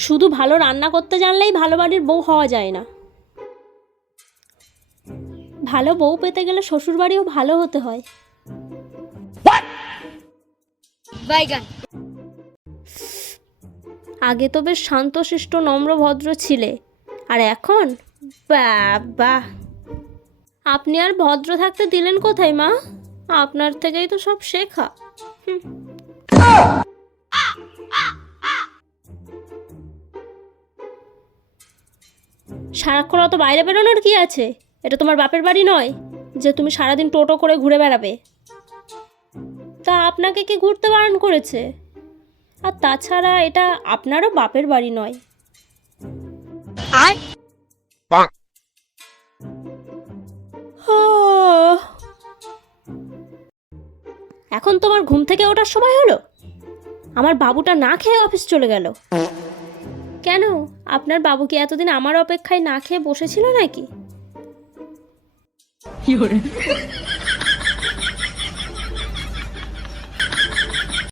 শুধু ভালো রান্না করতে জানলেই ভালো বাড়ির বউ হওয়া যায় না। ভালো বউ পেতে গেলে শ্বশুর বাড়িও ভালো হতে হয়। আগে তো বেশ শান্তশিষ্ট নম্র ভদ্র ছিলে আর এখন? বাবা। আপনি আর ভদ্র থাকতে দিলেন কোথায় মা? আপনার থেকেই তো সব শেখা। হুম। সারাক্ষণ অত বাইরে বেরোনোর কি আছে? এটা তোমার বাপের বাড়ি নয় যে তুমি সারাদিন টোটো করে ঘুরে বেড়াবে। তা আপনাকে কি ঘুরতে বারণ করেছে? আর তাছাড়া এটা আপনারও বাপের বাড়ি নয়। আয়। এখন তোমার ঘুম থেকে ওঠার সময় হলো? আমার বাবুটা না খেয়ে অফিস চলে গেল। কেন? আপনার বাবু কি এতদিন আমার অপেক্ষায় না খেয়ে বসেছিল নাকি?